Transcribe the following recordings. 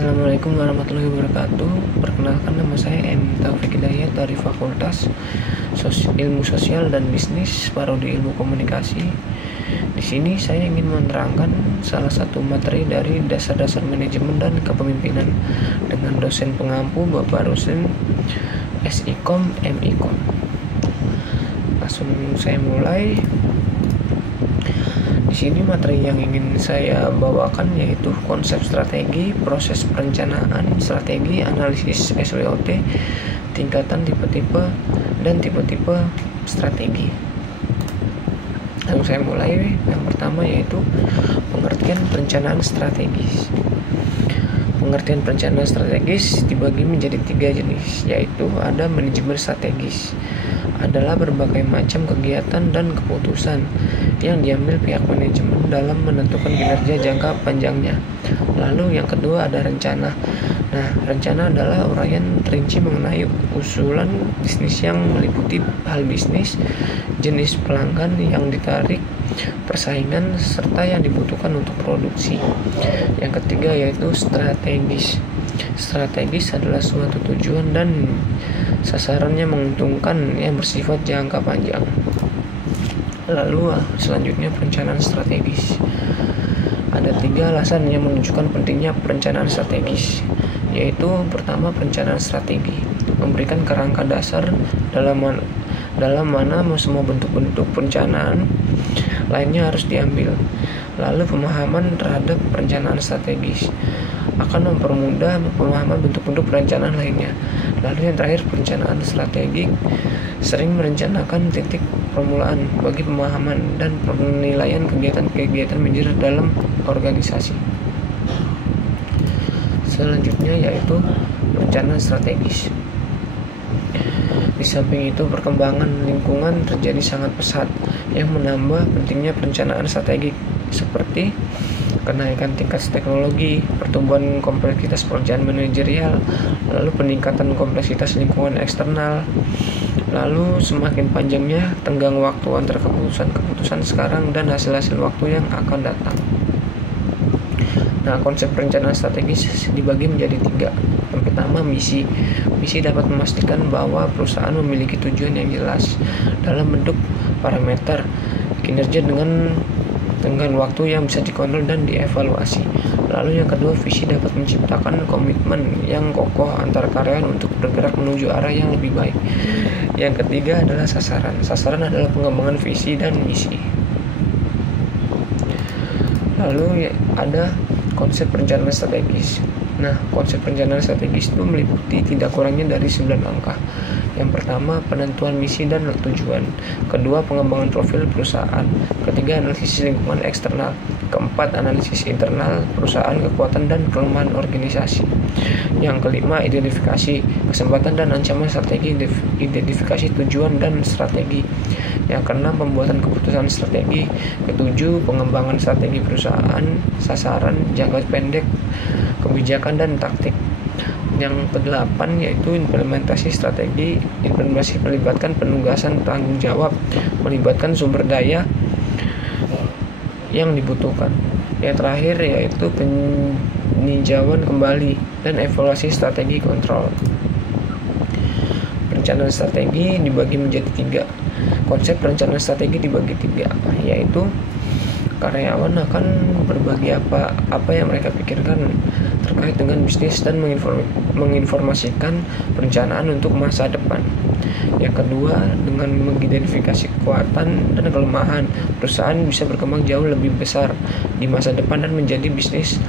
Assalamualaikum warahmatullahi wabarakatuh. Perkenalkan, nama saya M. Taufik Hidayat dari Fakultas Ilmu Sosial dan Bisnis, Prodi Ilmu Komunikasi. Di sini saya ingin menerangkan salah satu materi dari dasar-dasar manajemen dan kepemimpinan dengan dosen pengampu Bapak Rusin SIKOM MIKOM. Langsung saya mulai. Di sini materi yang ingin saya bawakan yaitu konsep strategi, proses perencanaan, strategi, analisis SWOT, tingkatan tipe-tipe, dan tipe-tipe strategi. Lalu saya mulai. Yang pertama yaitu pengertian perencanaan strategis. Pengertian perencanaan strategis dibagi menjadi 3 jenis, yaitu ada manajemen strategis, adalah berbagai macam kegiatan dan keputusan yang diambil pihak manajemen dalam menentukan kinerja jangka panjangnya. Lalu yang kedua ada rencana. Nah, rencana adalah uraian rinci mengenai usulan bisnis yang meliputi hal bisnis, jenis pelanggan yang ditarik, persaingan, serta yang dibutuhkan untuk produksi. Yang ketiga yaitu strategis. Strategis adalah suatu tujuan dan sasarannya menguntungkan yang bersifat jangka panjang. Lalu selanjutnya perencanaan strategis. Ada 3 alasan yang menunjukkan pentingnya perencanaan strategis, yaitu pertama, perencanaan strategi memberikan kerangka dasar dalam mana semua bentuk-bentuk perencanaan lainnya harus diambil. Lalu pemahaman terhadap perencanaan strategis akan mempermudah pemahaman bentuk-bentuk perencanaan lainnya. Lalu yang terakhir, perencanaan strategik sering merencanakan titik permulaan bagi pemahaman dan penilaian kegiatan-kegiatan manajer dalam organisasi. Selanjutnya yaitu perencanaan strategis. Di samping itu, perkembangan lingkungan terjadi sangat pesat yang menambah pentingnya perencanaan strategik, seperti kenaikan tingkat teknologi, pertumbuhan kompleksitas pekerjaan manajerial, lalu peningkatan kompleksitas lingkungan eksternal, lalu semakin panjangnya tenggang waktu antara keputusan sekarang dan hasil-hasil waktu yang akan datang. Nah, konsep perencanaan strategis dibagi menjadi 3. Yang pertama, misi. Misi dapat memastikan bahwa perusahaan memiliki tujuan yang jelas dalam bentuk parameter kinerja dengan waktu yang bisa dikontrol dan dievaluasi. Lalu yang kedua, visi dapat menciptakan komitmen yang kokoh antar karyawan untuk bergerak menuju arah yang lebih baik. Yang ketiga adalah sasaran. Sasaran adalah pengembangan visi dan misi. Lalu ada konsep perencanaan strategis. Nah, konsep perencanaan strategis itu meliputi tidak kurangnya dari 9 langkah. Yang pertama, penentuan misi dan tujuan. Kedua, pengembangan profil perusahaan. Ketiga, analisis lingkungan eksternal. Keempat, analisis internal perusahaan, kekuatan dan kelemahan organisasi. Yang kelima, identifikasi kesempatan dan ancaman strategi, identifikasi tujuan dan strategi. Yang keenam, pembuatan keputusan strategi. Ketujuh, pengembangan strategi perusahaan, sasaran, jangka pendek, kebijakan dan taktik. Yang kedelapan yaitu implementasi strategi. Implementasi melibatkan penugasan tanggung jawab, melibatkan sumber daya yang dibutuhkan. Yang terakhir yaitu peninjauan kembali dan evaluasi strategi kontrol. Perencanaan strategi dibagi menjadi 3. Konsep perencanaan strategi dibagi 3, yaitu karyawan akan berbagi apa yang mereka pikirkan terkait dengan bisnis dan menginformasikan perencanaan untuk masa depan. Yang kedua, dengan mengidentifikasi kekuatan dan kelemahan, perusahaan bisa berkembang jauh lebih besar di masa depan dan menjadi bisnis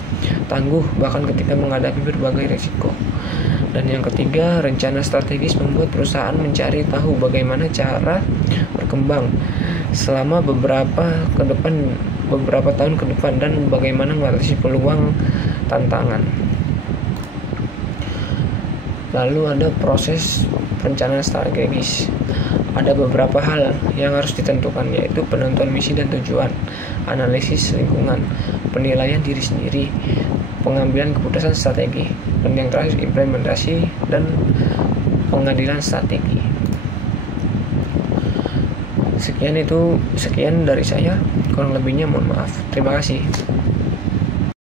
tangguh bahkan ketika menghadapi berbagai risiko. Dan yang ketiga, rencana strategis membuat perusahaan mencari tahu bagaimana cara berkembang selama beberapa tahun ke depan dan bagaimana mengatasi peluang tantangan. Lalu ada proses perencanaan strategis. Ada beberapa hal yang harus ditentukan, yaitu penentuan misi dan tujuan, analisis lingkungan, penilaian diri sendiri, pengambilan keputusan strategi, dan yang terakhir implementasi dan pengadilan strategi. Sekian dari saya, kurang lebihnya mohon maaf. Terima kasih.